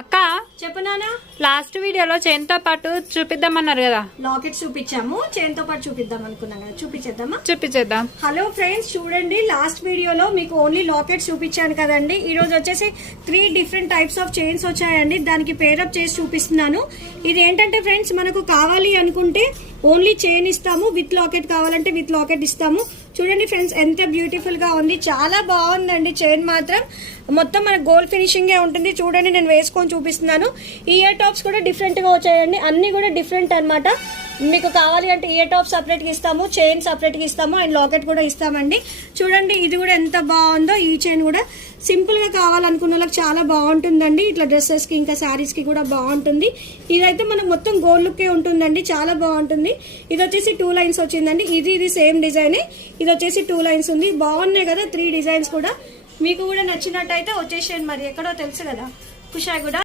అక్క చెప్పు నానా. లాస్ట్ వీడియోలో చైన్ తో పాటు చూపిద్దామన్నారు కదా, లాకెట్ చూపించాము, చైన్ తో పాటు చూపిద్దాం అనుకున్నాం కదా, చూపించేద్దాం. హలో ఫ్రెండ్స్, చూడండి లాస్ట్ వీడియోలో మీకు ఓన్లీ లాకెట్ చూపించాను కదండి. ఈ రోజు వచ్చేసి 3 డిఫరెంట్ టైప్స్ ఆఫ్ చైన్స్ వచ్చాయండి. దానికి పేరప్ చేసి చూపిస్తున్నాను. ఇది ఏంటంటే ఫ్రెండ్స్, మనకు కావాలి అనుకుంటే ఓన్లీ చైన్ ఇస్తాము, విత్ లాకెట్ కావాలంటే విత్ లాకెట్ ఇస్తాము. చూడండి ఫ్రెండ్స్, ఎంత బ్యూటిఫుల్ గా ఉంది, చాలా బాగుందండి. చైన్ మాత్రం మొత్తం మన గోల్డ్ ఫినిషింగ్ ఉంటుంది. చూడండి, నేను వేసుకొని చూపిస్తున్నాను. ఇయర్ టాప్స్ కూడా డిఫరెంట్ గా వచ్చాయండి, అన్ని కూడా డిఫరెంట్ అన్నమాట. మీకు కావాలి అంటే ఇయర్ టాప్ సపరేట్ గా ఇస్తాము, చైన్ సపరేట్ గా ఇస్తాము, అండ్ లాకెట్ కూడా ఇస్తామండి. చూడండి, ఇది కూడా ఎంత బాగుందో. ఈ చైన్ కూడా సింపుల్ గా కావాలనుకున్న వాళ్ళకి చాలా బాగుంటుందండి. ఇట్లా డ్రెస్సెస్ కి ఇంకా శారీస్ కి కూడా బాగుంటుంది. ఇదైతే మనకు మొత్తం గోల్డ్ లుక్ ఉంటుందండి, చాలా బాగుంటుంది. ఇది వచ్చేసి 2 లైన్స్ వచ్చిందండి. ఇది సేమ్ డిజైన్. ఇది వచ్చేసి 2 లైన్స్ ఉంది. బాగున్నాయి కదా 3 డిజైన్స్ కూడా. మీకు కూడా నచ్చినట్టయితే వచ్చేసేయండి. మరి ఎక్కడో తెలుసు కదా, కుషాయిగూడ.